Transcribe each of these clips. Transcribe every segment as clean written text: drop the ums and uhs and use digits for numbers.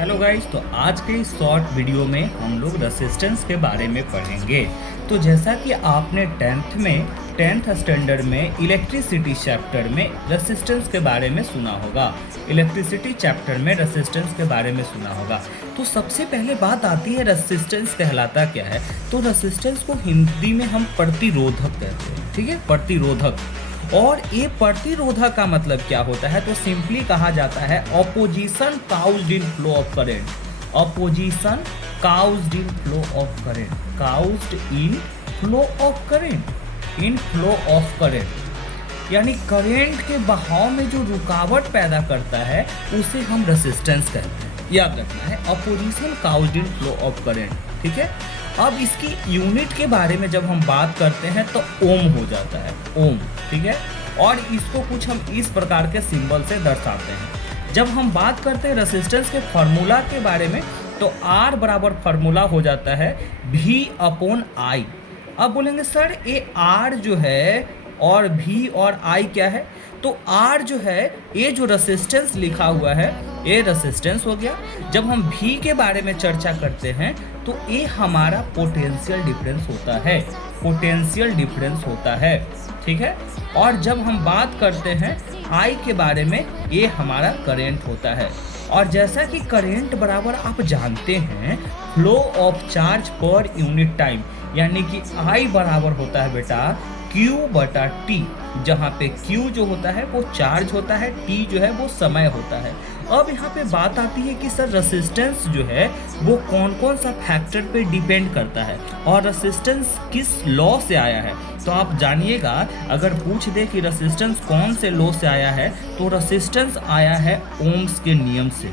Hello guys, तो आज के इस शॉर्ट वीडियो में हम लोग रेसिस्टेंस के बारे में पढ़ेंगे। तो जैसा कि आपने टेंथ स्टैंडर्ड में इलेक्ट्रिसिटी चैप्टर में रेसिस्टेंस के बारे में सुना होगा। इलेक्ट्रिसिटी चैप्टर में रेसिस्टेंस के बारे में सुना होगा। तो सबसे पहले बात आती है रेसिस्टेंस कहलाता क्या है। तो रेसिस्टेंस को हिंदी में हम प्रतिरोधक कहते हैं, ठीक है, प्रतिरोधक। और ये प्रतिरोधक का मतलब क्या होता है, तो सिंपली कहा जाता है opposition caused in flow of current. Opposition caused in flow of current, caused in flow of current, in flow of current, यानी करेंट के बहाव में जो रुकावट पैदा करता है उसे हम रेसिस्टेंस कहते हैं। याद रखना है, opposition caused in flow of current, ठीक है। अब इसकी यूनिट के बारे में जब हम बात करते हैं तो ओम हो जाता है, ओम, ठीक है। और इसको कुछ हम इस प्रकार के सिंबल से दर्शाते हैं। जब हम बात करते हैं रेसिस्टेंस के फार्मूला के बारे में, तो R बराबर फार्मूला हो जाता है V/I। अब बोलेंगे सर ये R जो है और V और I क्या है, तो R जो है, ये जो रेसिस्टेंस लिखा हुआ है ये रेसिस्टेंस हो गया। जब हम V के बारे में चर्चा करते हैं तो ये हमारा पोटेंशियल डिफरेंस होता है, पोटेंशियल डिफरेंस होता है, ठीक है। और जब हम बात करते हैं I के बारे में, ये हमारा करंट होता है। और जैसा कि करंट बराबर आप जानते हैं flow of charge per unit time, यानी कि I बराबर होता है बेटा Q/T, जहाँ पे Q जो होता है वो चार्ज होता है, T जो है वो समय होता है। अब यहाँ पे बात आती है कि सर रेसिस्टेंस जो है वो कौन कौन सा फैक्टर पे डिपेंड करता है और रेसिस्टेंस किस लॉ से आया है। तो आप जानिएगा, अगर पूछ दे कि रेसिस्टेंस कौन से लॉ से आया है, तो रेसिस्टेंस आया है ओम्स के नियम से,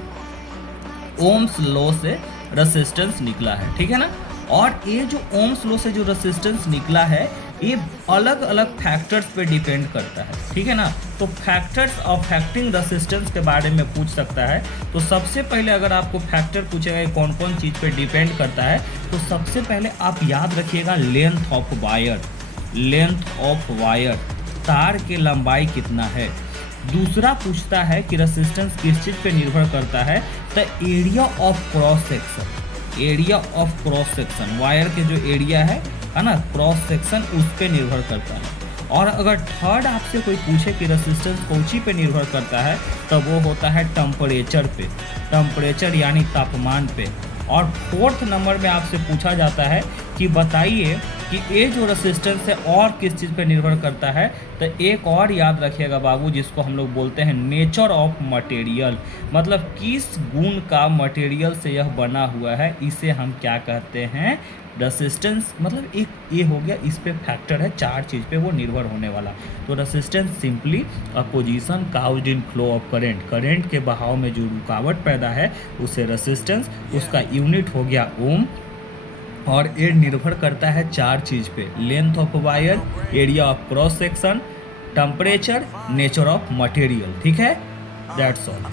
ओम्स लॉ से रेसिस्टेंस निकला है, ठीक है ना। और ये जो ओम्स लॉ से जो रेसिस्टेंस निकला है ये अलग अलग फैक्टर्स पे डिपेंड करता है, ठीक है ना। तो फैक्टर्स अफेक्टिंग रेसिस्टेंस के बारे में पूछ सकता है। तो सबसे पहले अगर आपको फैक्टर पूछेगा कौन कौन चीज़ पे डिपेंड करता है, तो सबसे पहले आप याद रखिएगा length of wire, length of wire, तार की लंबाई कितना है। दूसरा पूछता है कि रेसिस्टेंस किस चीज़ पे निर्भर करता है, तो area of cross section, area of cross section, wire के जो एरिया है ना, क्रॉस सेक्शन उस पर निर्भर करता है। और अगर थर्ड आपसे कोई पूछे कि रेसिस्टेंस कौची पे निर्भर करता है, तो वो होता है टेम्परेचर पे, टेम्परेचर यानी तापमान पे। और फोर्थ नंबर में आपसे पूछा जाता है कि बताइए कि ये जो रेसिस्टेंस है और किस चीज़ पे निर्भर करता है, तो एक और याद रखिएगा बाबू, जिसको हम लोग बोलते हैं नेचर ऑफ मटेरियल, मतलब किस गुण का मटेरियल से यह बना हुआ है, इसे हम क्या कहते हैं, रेसिस्टेंस। मतलब एक ये हो गया, इस पे फैक्टर है, चार चीज़ पे वो निर्भर होने वाला। तो resistance simply opposition caused in flow of current, current के बहाव में जो रुकावट पैदा है उसे रेसिस्टेंस, उसका यूनिट हो गया ओम। और ये निर्भर करता है चार चीज़ पे, length of wire, area of cross section, temperature, nature of material, ठीक है। That's all.